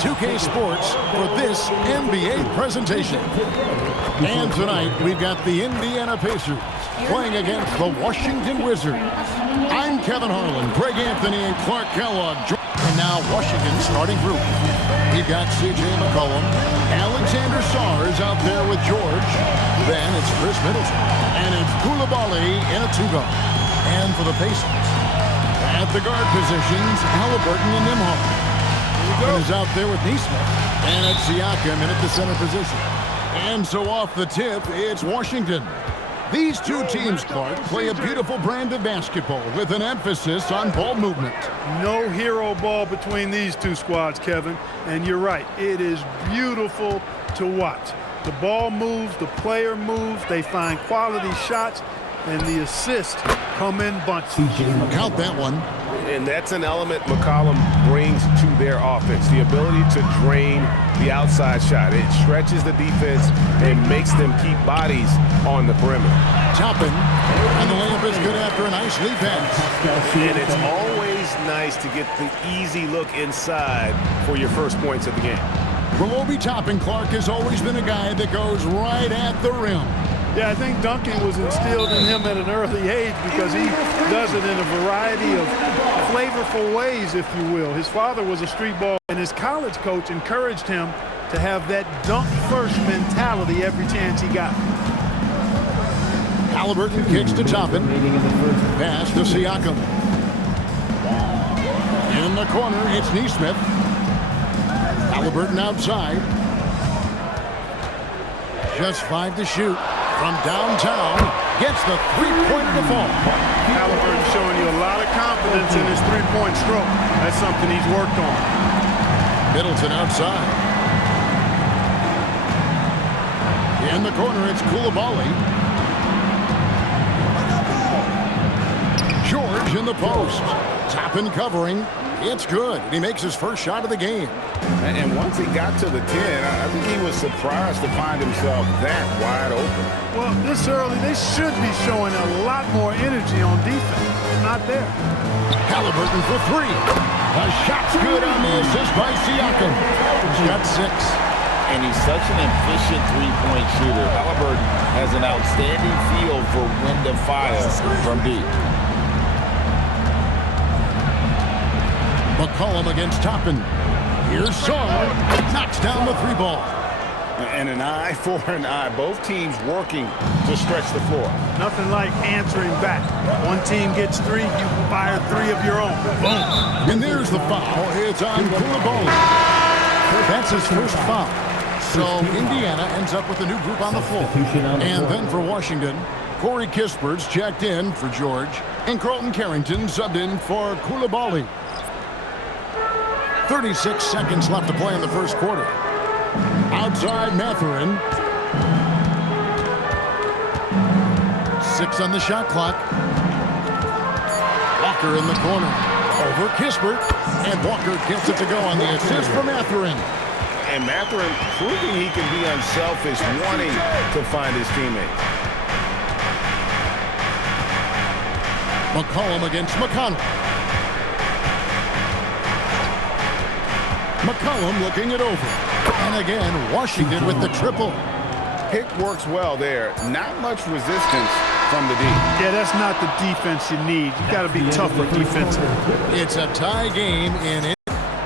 2K Sports for this NBA presentation. And tonight, we've got the Indiana Pacers playing against the Washington Wizards. I'm Kevin Harlan, Greg Anthony, and Clark Kellogg. And now Washington's starting group. We've got C.J. McCollum, Alexander Sars out there with George. Then it's Chris Middleton. And it's Koulibaly in a two-guard. And for the Pacers, at the guard positions, Halliburton and Nembhard. Is out there with Neesmith. And it's Siakam in at the center position. And so off the tip, it's Washington. These two teams, Clark, play a beautiful brand of basketball with an emphasis on ball movement. No hero ball between these two squads, Kevin. And you're right, it is beautiful to watch. The ball moves, the player moves, they find quality shots, and the assists come in bunches. Count that one. And that's an element McCollum brings to their offense, the ability to drain the outside shot. It stretches the defense and makes them keep bodies on the perimeter. Toppin, and the layup is good after a nice lead pass. And it's always nice to get the easy look inside for your first points of the game. Roby Toppin, Clark, has always been a guy that goes right at the rim. Yeah, I think dunking was instilled in him at an early age because he does it in a variety of flavorful ways, if you will. His father was a street ball, and his college coach encouraged him to have that dunk-first mentality every chance he got. Halliburton kicks to Toppin. Pass to Siakam. In the corner, it's Neesmith. Halliburton outside. Just 5 to shoot. From downtown, gets the three-pointer to fall. Halliburton showing you a lot of confidence in his three-point stroke. That's something he's worked on. Middleton outside. In the corner, it's Koulibaly. George in the post. Toppin covering. It's good. He makes his first shot of the game. And once he got to the 10, I think he was surprised to find himself that wide open. Well, this early, they should be showing a lot more energy on defense. It's not there. Halliburton for 3. A shot's good on the assist by Siakam. He's got 6. And he's such an efficient three-point shooter. Halliburton has an outstanding feel for when to fire from deep. McCollum against Toppin. Here's Sar. Knocks down the 3 ball. And an eye for an eye. Both teams working to stretch the floor. Nothing like answering back. One team gets 3, you fire 3 of your own. Boom. And there's the foul. It's on Koulibaly. That's his first foul. So Indiana ends up with a new group on the floor. And then for Washington, Corey Kispert's checked in for George. And Carlton Carrington subbed in for Koulibaly. 36 seconds left to play in the first quarter. Outside Mathurin. 6 on the shot clock. Walker in the corner. Over Kispert. And Walker gets it to go on the assist for Mathurin. And Mathurin proving he can be unselfish, wanting to find his teammates. McCollum against McConnell. McCollum looking it over. And again, Washington with the triple. Pick works well there. Not much resistance from the D. Yeah, that's not the defense you need. You got to be tougher defensively. It's a tie game in it,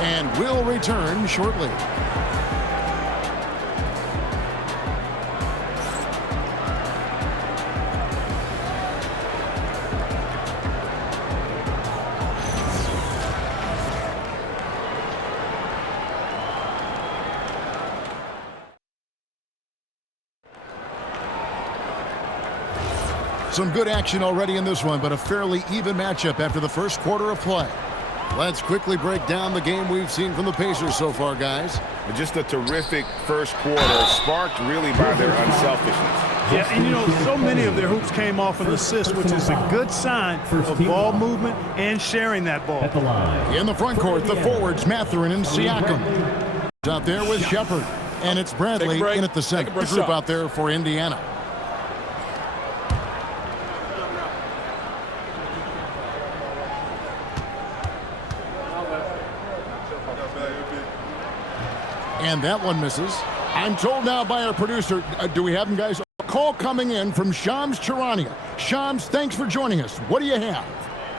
and will return shortly. Some good action already in this one, but a fairly even matchup after the first quarter of play. Let's quickly break down the game we've seen from the Pacers so far, guys. Just a terrific first quarter, sparked really by their unselfishness. Yeah, and you know, so many of their hoops came off an assist, which is a good sign of ball movement and sharing that ball. In the front court, the forwards, Mathurin and Siakam. Out there with Shepard. And it's Bradley in at the center. The group out there for Indiana. And that one misses. I'm told now by our producer, do we have him, guys? A call coming in from Shams Charania. Shams, thanks for joining us. What do you have?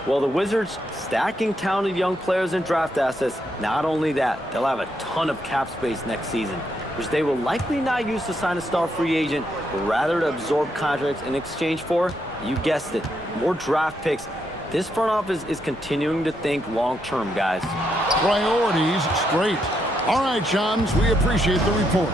Well, the Wizards stacking talented young players and draft assets. Not only that, they'll have a ton of cap space next season, which they will likely not use to sign a star free agent, but rather to absorb contracts in exchange for, you guessed it, more draft picks. This front office is continuing to think long-term, guys. Priorities straight. All right, Shams, we appreciate the report.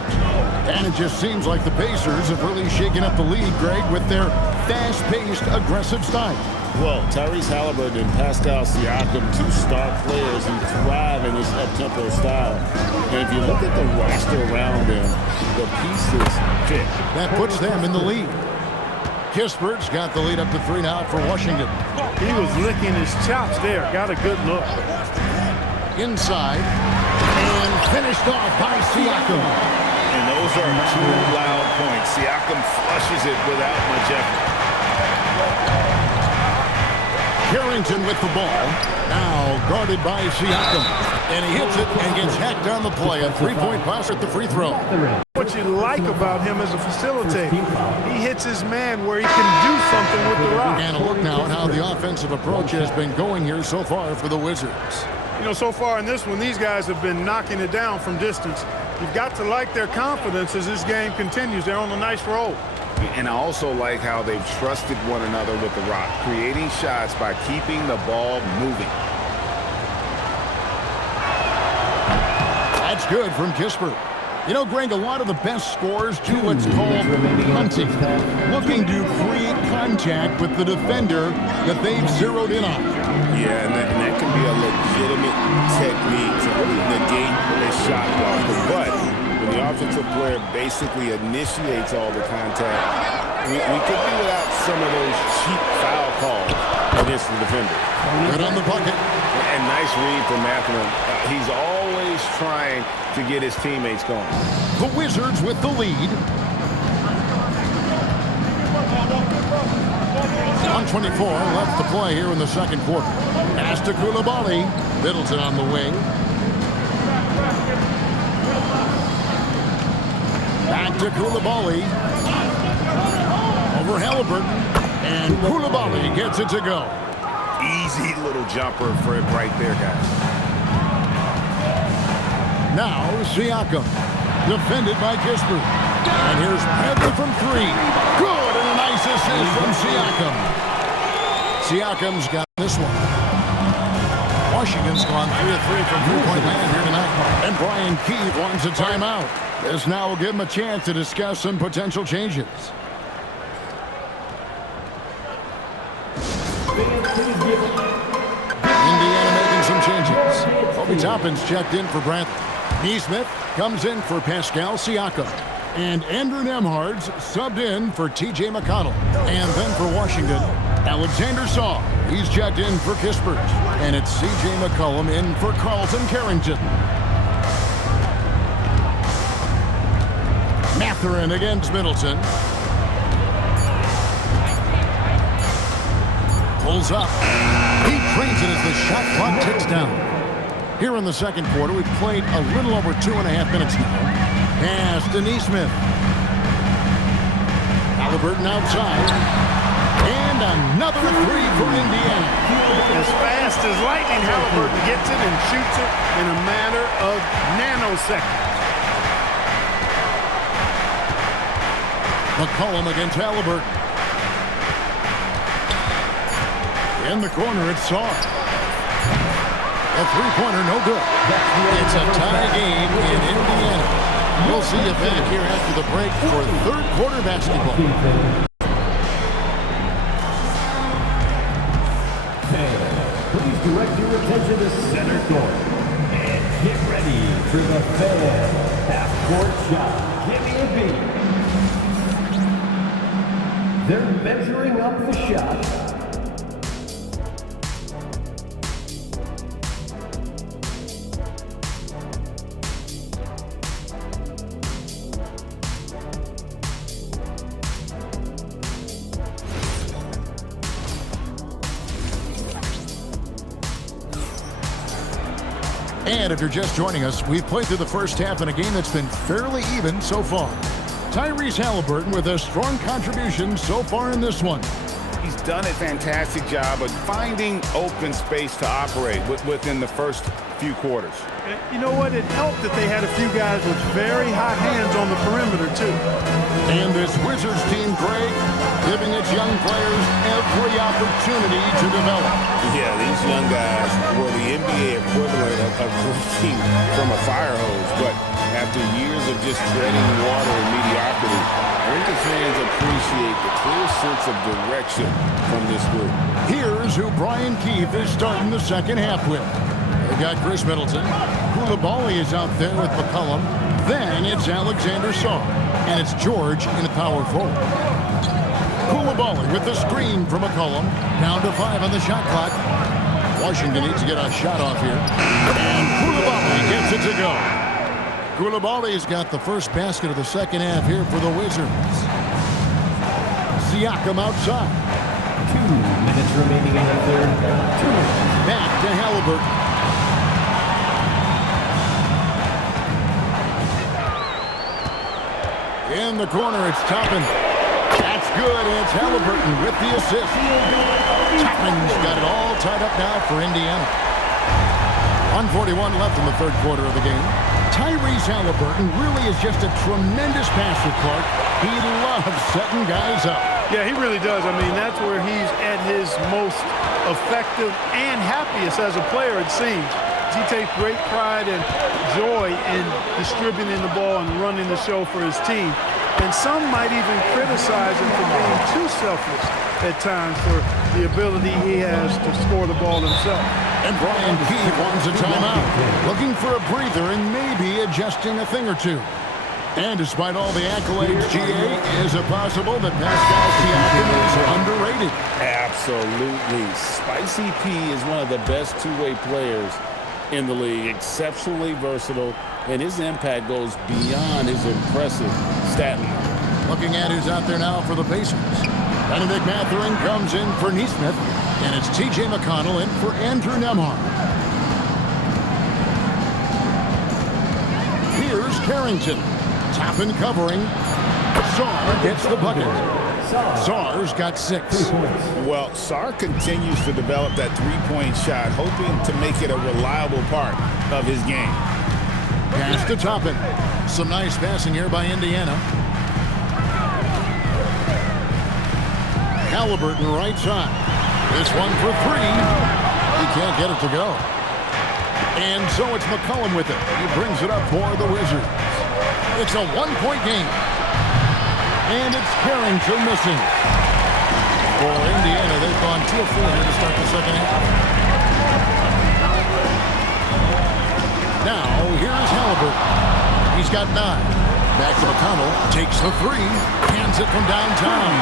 And it just seems like the Pacers have really shaken up the league, Greg, with their fast-paced, aggressive style. Well, Tyrese Halliburton and Pascal Siakam, two star players who thrive in this up-tempo style. And if you look at the roster around them, the pieces fit. That puts them in the lead. Kispert's got the lead up to 3 now for Washington. He was licking his chops there. Got a good look. Inside. And finished off by Siakam. And those are 2 loud points. Siakam flushes it without much effort. Carrington with the ball. Now guarded by Siakam. And he hits it and gets hacked on the play. A 3-point pass at the free throw. What you like about him as a facilitator, he hits his man where he can do something with the rock. And a look now at how the offensive approach has been going here so far for the Wizards. You know, so far in this one, these guys have been knocking it down from distance. You've got to like their confidence as this game continues. They're on a nice roll. And I also like how they've trusted one another with the rock, creating shots by keeping the ball moving. That's good from Kispert. You know, Greg, a lot of the best scorers do what's called hunting, looking to create contact with the defender that they've zeroed in on. Yeah, and that can be a legitimate technique to negate a shot blocker. But when the offensive player basically initiates all the contact, we could be without some of those cheap foul calls against the defender. Good on the bucket. And nice read from Matthew. He's always trying to get his teammates going. The Wizards with the lead. 1:24 left to play here in the second quarter. Pass to Koulibaly. Middleton on the wing. Back to Koulibaly. Over Halliburton. And Koulibaly gets it to go. Easy little jumper for it right there, guys. Now Siakam. Defended by Kispert. And here's Bradley from 3. Good, and a nice assist from Siakam. Siakam's got this one. Washington's gone 3 of 3 from three-point land here tonight. And Brian Keith wants a timeout. This now will give him a chance to discuss some potential changes. Indiana making some changes. Obi Toppin's checked in for Bradley. Neesmith comes in for Pascal Siakam. And Andrew Nembhard's subbed in for T.J. McConnell. And then for Washington, Alexander Saw. He's checked in for Kispert. And it's C.J. McCollum in for Carlton Carrington. Mathurin against Middleton. Pulls up. He trains it as the shot clock ticks down. Here in the second quarter, we've played a little over 2.5 minutes now. Pass to Neesmith. Halliburton outside. And another 3 for Indiana. As fast as lightning, Halliburton gets it and shoots it in a matter of nanoseconds. McCollum against Halliburton. In the corner, it's Saw. A three-pointer, no good. It's a tie game in Indiana. We'll see you back here after the break for third quarter basketball. Please direct your attention to center court. And get ready for the fan half-court shot. Give me a beat. They're measuring up the shot. And if you're just joining us, we've played through the first half in a game that's been fairly even so far. Tyrese Halliburton with a strong contribution so far in this one. He's done a fantastic job of finding open space to operate within the first few quarters. You know what? It helped that they had a few guys with very hot hands on the perimeter, too. And this Wizards team, Greg, giving its young players every opportunity to develop. Yeah, these young guys were the NBA equivalent of drinking from a fire hose. But after years of just treading water and mediocrity, I think the fans appreciate the clear sense of direction from this group. Here's who Brian Keefe is starting the second half with. They've got Chris Middleton. Koulibaly is out there with McCollum. Then it's Alexander Sarr. And it's George in the power forward. Koulibaly with the screen from McCollum. Down to 5 on the shot clock. Washington needs to get a shot off here. And Koulibaly gets it to go. Koulibaly's got the first basket of the second half here for the Wizards. Siakam outside. 2 minutes remaining in the third. Back to Halliburton. In the corner, it's Toppin. That's good, and it's Halliburton with the assist. Toppin's got it all tied up now for Indiana. 1:41 left in the third quarter of the game. Tyrese Halliburton really is just a tremendous passer, Clark. He loves setting guys up. Yeah, he really does. I mean, that's where he's at his most effective and happiest as a player, it seems. He takes great pride and joy in distributing the ball and running the show for his team. And some might even criticize him for being too selfless at times for the ability he has to score the ball himself. And Brian Keefe wants a timeout, looking for a breather and maybe adjusting a thing or two. And despite all the accolades, GA, is it possible that Pascal Siakam is underrated? Absolutely. Spicy P is one of the best two-way players in the league, exceptionally versatile, and his impact goes beyond his impressive stat line. Looking at who's out there now for the Pacers. Benedict Mathurin comes in for Neesmith, and it's T.J. McConnell in for Andrew Nembhard. Here's Carrington. Toppin covering. Sarr gets the bucket. Sarr's got 6. Well, Sarr continues to develop that three-point shot, hoping to make it a reliable part of his game. Pass to Toppin. Some nice passing here by Indiana. Halliburton right side. This one for 3. He can't get it to go. And so it's McCollum with it. He brings it up for the Wizards. It's a one-point game. And it's Carrington missing. For Indiana, they've gone 2 of 4 here to start the second half. Now, here's Halliburton. He's got 9. Back to McConnell. Takes the 3. Hands it from downtown.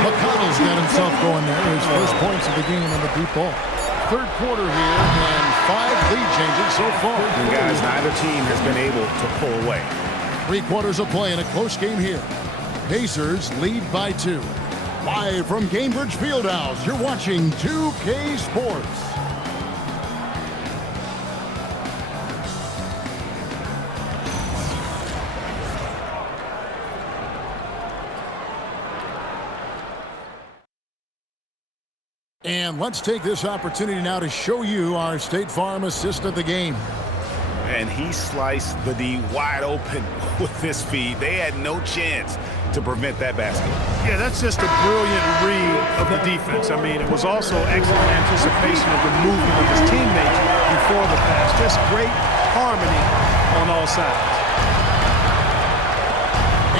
McConnell's got himself going there. His first points of the game on the deep ball. Third quarter here, and 5 lead changes so far. And guys, neither team has been able to pull away. 3 quarters of play in a close game here. Pacers lead by 2. Live from Gainbridge Fieldhouse, you're watching 2K Sports. And let's take this opportunity now to show you our State Farm assist of the game. And he sliced the D wide open with his feed. They had no chance to prevent that basket. Yeah, that's just a brilliant read of the defense. I mean, it was also excellent anticipation of the movement of his teammates before the pass. Just great harmony on all sides.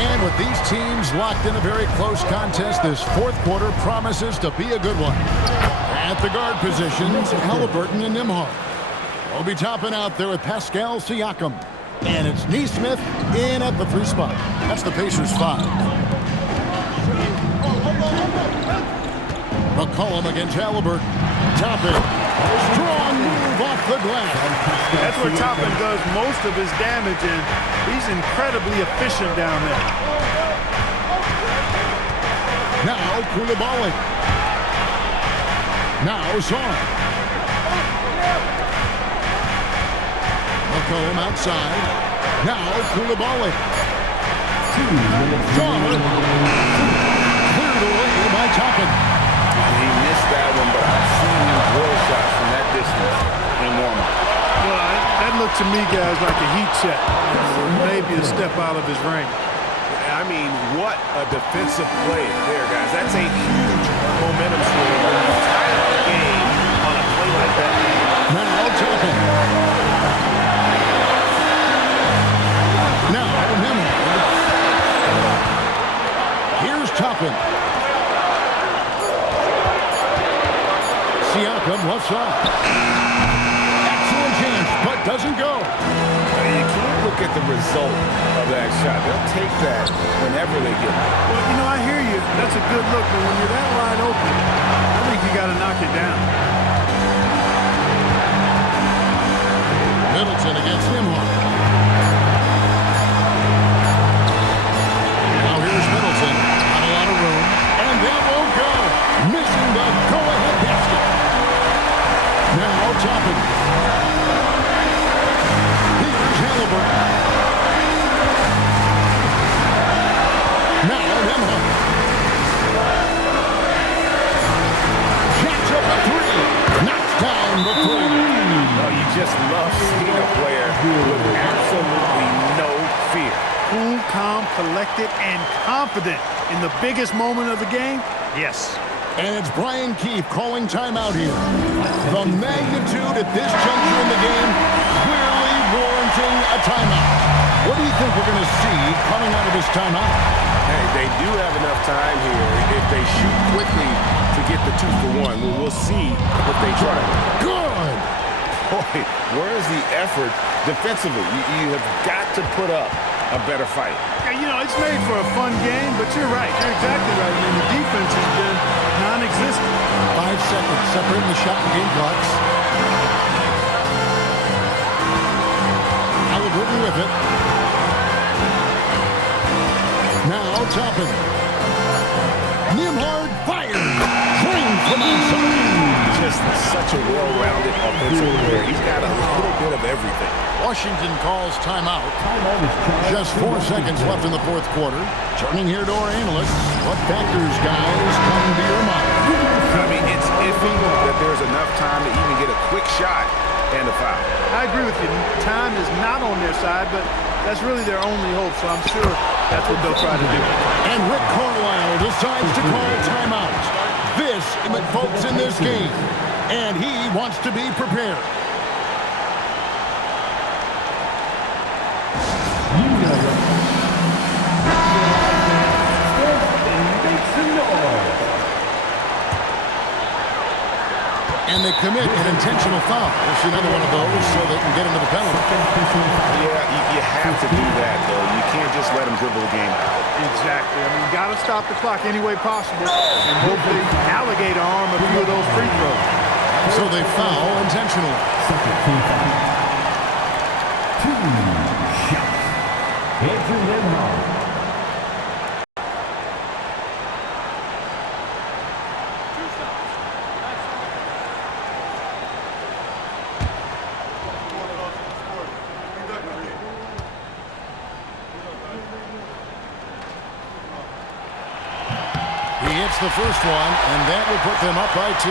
And with these teams locked in a very close contest, this fourth quarter promises to be a good one. At the guard positions, Halliburton and Nembhard. We'll be topping out there with Pascal Siakam. And it's Neesmith in at the 3 spot. That's the Pacers 5. McCollum against Halliburton. Toppin. Strong move off the glass. That's where Toppin does most of his damage, and he's incredibly efficient down there. Now Koulibaly. Now Sarr. McComb outside. Now Koulibaly. 2 minutes. Cleared away by Toppin. He missed that one, but I've seen him drill shots from that distance in warm-up. Well, that looked to me, guys, like a heat check. Maybe a step out of his ring. I mean, what a defensive play there, guys. That's a huge momentum swing when you tie up the game on a play like that. Now Toppin. Now Mehmet. Here's Toppin. Siakam left side. Excellent chance, but doesn't go. You can't look at the result of that shot. They'll take that whenever they get it. Well, you know, I hear you. That's a good look, but when you're that wide open, I think you got to knock it down. Middleton against Nimhart. Now here's Middleton. Not a lot of room. And that won't go. Missing the go-ahead basket. Now Toppin. Here's Halliburton. Now Nimhart. Shots up a three. Knocks down the three. Oh, you just love seeing a player with absolutely no fear. Cool, calm, collected, and confident in the biggest moment of the game? Yes. And it's Brian Keefe calling timeout here. The magnitude at this juncture in the game clearly warranting a timeout. What do you think we're going to see coming out of this timeout? Hey, they do have enough time here if they shoot quickly to get the 2-for-1. We'll see if they try. Good. Boy, where's the effort defensively? You have got to put up a better fight. Yeah, you know, it's made for a fun game, but you're right. You're exactly right. I mean, the defense has been non-existent. 5 seconds separating the shot and game clocks. Halliburton with it. Now Toppin. Nimhart fires. Drained from outside. Just such a well-rounded offensive player. He's got a little bit of everything. Washington calls timeout. Just 4 seconds left in the fourth quarter. Turning here to our analysts. What factors, guys, come to your mind? I mean, it's iffy that there's enough time to even get a quick shot and a foul. I agree with you. Time is not on their side, but that's really their only hope, so I'm sure that's what they'll try to do. And Rick Carlisle decides to call timeout. This is the folks in this game, and he wants to be prepared. And they commit an intentional foul. We'll see another one of those so they can get into the penalty. Yeah, you have to do that, though. You can't just let them dribble the game out. Exactly. I mean, you got to stop the clock any way possible and hope they alligator arm a few of those free throws. So they foul intentionally. Second team foul. 2 shots. Andrew Nimhart. He hits the first one, and that will put them up by 2.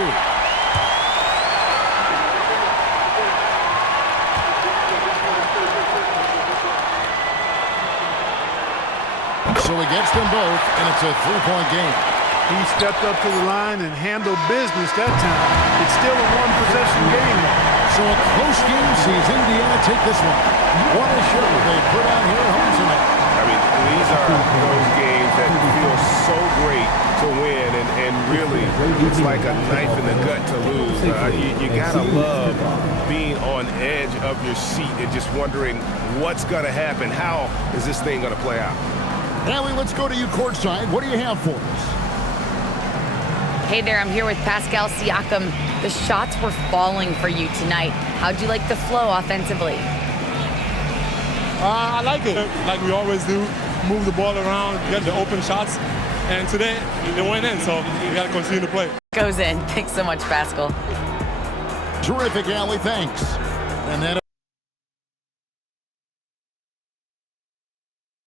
So he gets them both, and it's a 3-point game. He stepped up to the line and handled business that time. It's still a one-possession game. So a close game sees Indiana take this one. What a show they put out here at home tonight. I mean, these are those games that feel so great to win, and really, it's like a knife in the gut to lose. You gotta love being on edge of your seat and just wondering what's gonna happen. How is this thing gonna play out? Allie, let's go to you courtside. What do you have for us? Hey there, I'm here with Pascal Siakam. The shots were falling for you tonight. How'd you like the flow offensively? I like it, like we always do. Move the ball around, get the open shots. And today, they went in, so we got to continue to play. Goes in. Thanks so much, Pascal. Terrific, Allie. Thanks. And that